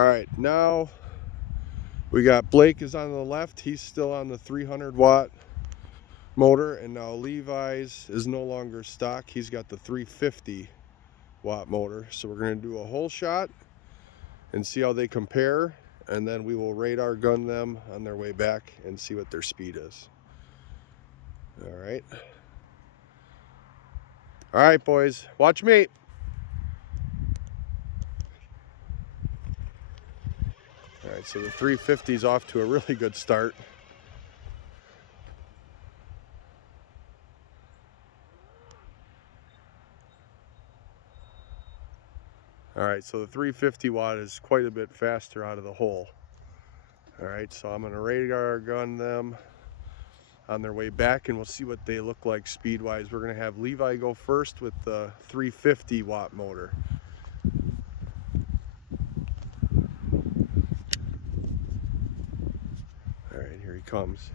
All right, now we got Blake is on the left. He's still on the 300 watt motor, and now Levi's is no longer stock. He's got the 350 watt motor. So we're going to do a whole shot and see how they compare, and then we will radar gun them on their way back and see what their speed is. All right, boys, watch me. All right, so the 350 is off to a really good start. All right, so the 350 watt is quite a bit faster out of the hole. All right, so I'm gonna radar gun them on their way back, and we'll see what they look like speed-wise. We're gonna have Levi go first with the 350 watt motor. All right, here he comes.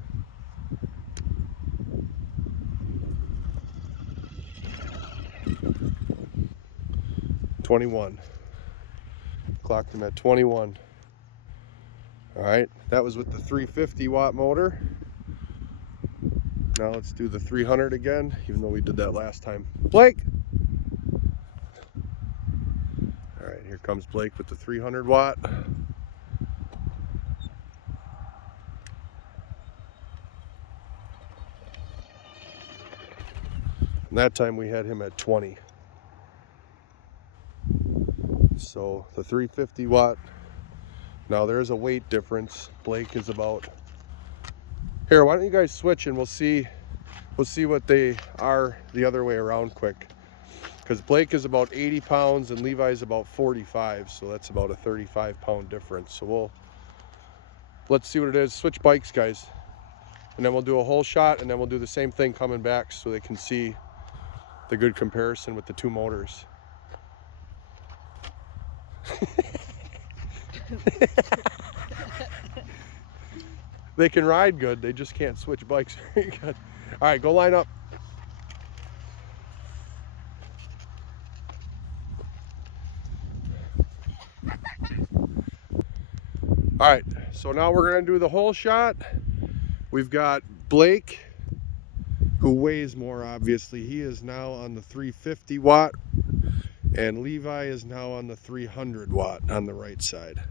$21. Clocked him at 21. All right, that was with the 350 watt motor. Now let's do the 300 again, even though we did that last time. Blake! All right, here comes Blake with the 300 watt. And that time we had him at 20. So the 350 watt, now there's a weight difference. Blake is about, here, why don't you guys switch and we'll see what they are the other way around quick. Because Blake is about 80 pounds and Levi's about 45, so that's about a 35-pound difference. So let's see what it is. Switch bikes, guys. And then we'll do a whole shot, and then we'll do the same thing coming back so they can see the good comparison with the two motors. They can ride good, they just can't switch bikes very good. All right, go line up. All right, so now we're gonna do the whole shot. We've got Blake, who weighs more, obviously. He is now on the 350 watt, and Levi is now on the 300 watt on the right side.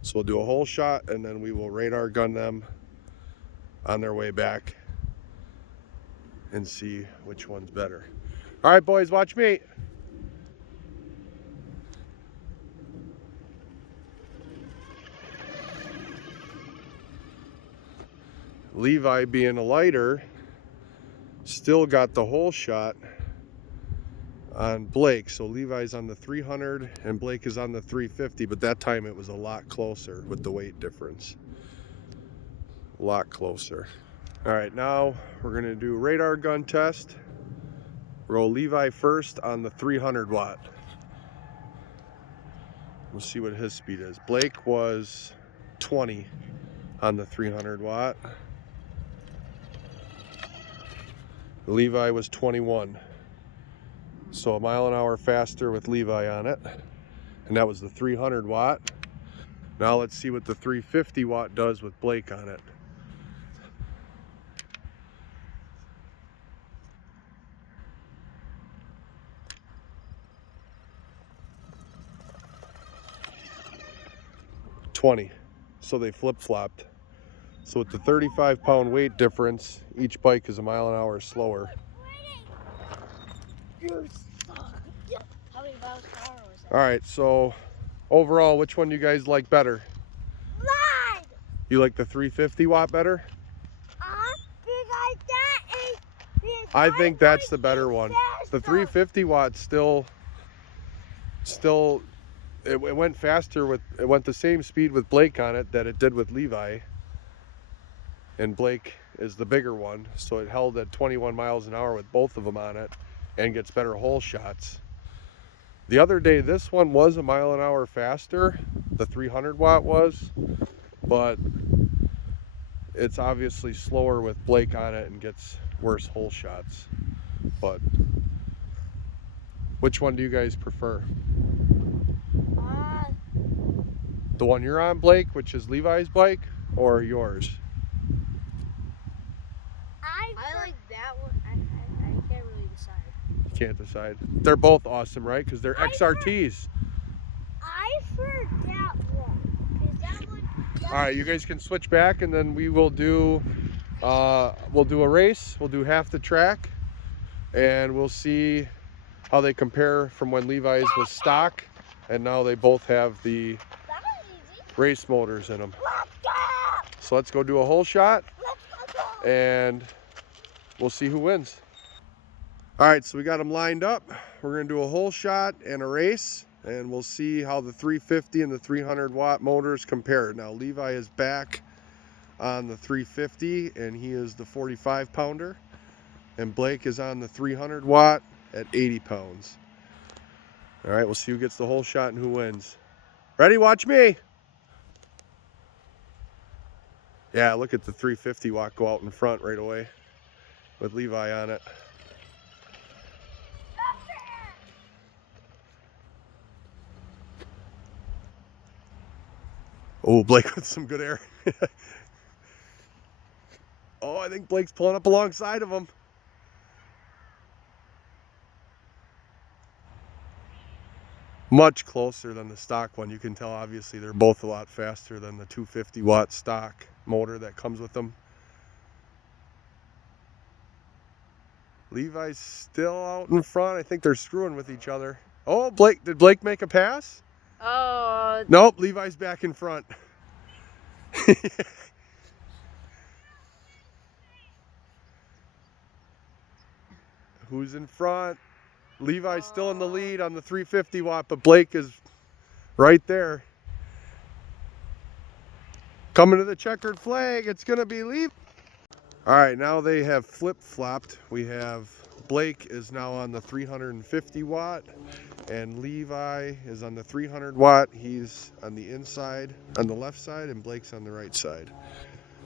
So we'll do a whole shot, and then we will radar gun them on their way back and see which one's better. All right, boys, watch me. Levi, being a lighter, still got the whole shot on Blake. So Levi's on the 300 and Blake is on the 350, but that time it was a lot closer with the weight difference. A lot closer. All right, now we're gonna do a radar gun test. Roll Levi first on the 300 watt. We'll see what his speed is. Blake was 20 on the 300 watt. Levi was 21. So a mile an hour faster with Levi on it. And that was the 300 watt. Now let's see what the 350 watt does with Blake on it. $20. So they flip-flopped. So with the 35-pound weight difference, each bike is a mile an hour slower. How many miles per hour was that? All right, so overall, which one do you guys like better? Ride! You like the 350 watt better? Because that is I think that's the better one. The 350 watt still it went faster with, it went the same speed with Blake on it that it did with Levi. And Blake is the bigger one, so it held at 21 miles an hour with both of them on it and gets better hole shots. The other day, this one was a mile an hour faster, the 300 watt was, but it's obviously slower with Blake on it and gets worse hole shots. But which one do you guys prefer? The one you're on, Blake, which is Levi's bike, or yours? I like that one. I can't really decide. You can't decide. They're both awesome, right? Because they're XRTs. I forgot one. Is that one? All right, you guys can switch back, and then we will do we'll do a race. We'll do half the track, and we'll see how they compare from when Levi's was stock, and now they both have the That was easy. race motors in them. Let's go! So let's go do a whole shot, Let's go! and we'll see who wins. All right, so we got them lined up. We're gonna do a whole shot and a race, and we'll see how the 350 and the 300 watt motors compare. Now Levi is back on the 350, and he is the 45 pounder, and Blake is on the 300 watt at 80 pounds. All right, we'll see who gets the whole shot and who wins. Ready? Watch me. Yeah, look at the 350 watt go out in front right away with Levi on it. Oh, Blake with some good air. Oh, I think Blake's pulling up alongside of him. Much closer than the stock one. You can tell, obviously, they're both a lot faster than the 250 watt stock motor that comes with them. Levi's still out in front. I think they're screwing with each other. Oh, Blake, did Blake make a pass? Oh. Nope, Levi's back in front. Who's in front? Levi's still in the lead on the 350 watt, but Blake is right there. Coming to the checkered flag, it's gonna be Levi. All right, now they have flip-flopped. We have Blake is now on the 350 watt, and Levi is on the 300 watt. He's on the inside, on the left side, and Blake's on the right side.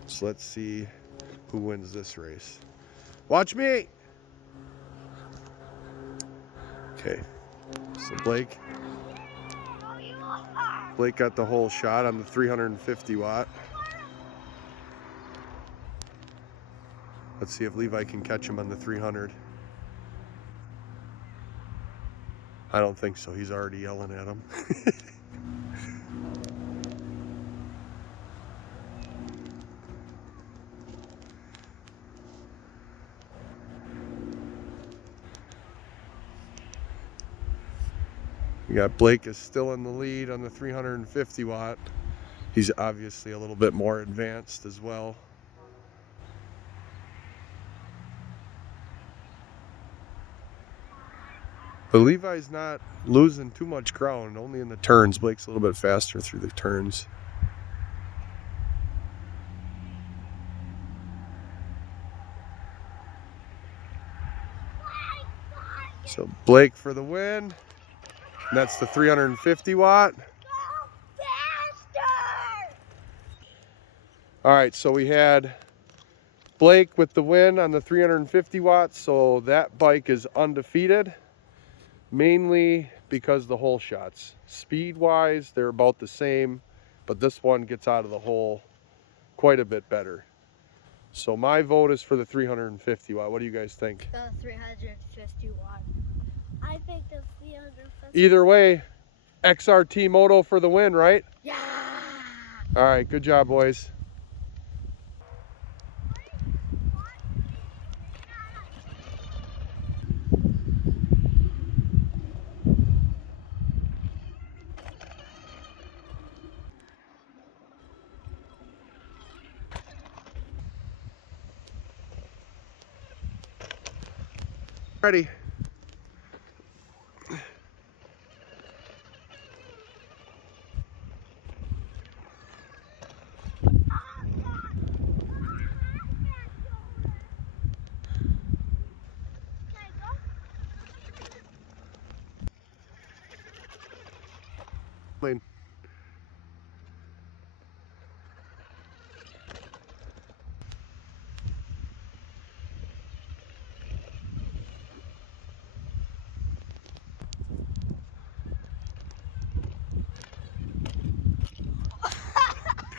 So let's see who wins this race. Watch me. Okay, so Blake got the whole shot on the 350 watt. Let's see if Levi can catch him on the 300. I don't think so. He's already yelling at him. We got Blake is still in the lead on the 350 watt. He's obviously a little bit more advanced as well. But Levi's not losing too much ground, only in the turns. Blake's a little bit faster through the turns. So Blake for the win. And that's the 350 watt. All right, so we had Blake with the win on the 350 watts. So that bike is undefeated, mainly because the hole shots. Speed-wise, they're about the same, but this one gets out of the hole quite a bit better. So my vote is for the 350 watt. What do you guys think? The 350 watt. I think the 350. Either way, XRT Moto for the win, right? Yeah. All right, good job, boys. Ready. Lane.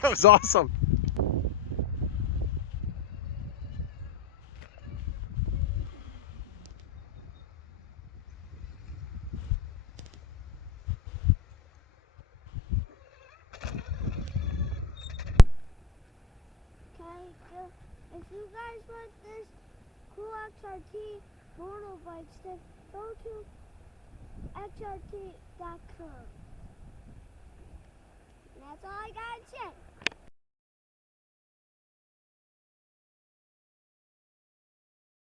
That was awesome. If you guys want this cool XRT motorbikes, then go to XRT.com. That's all I gotta say.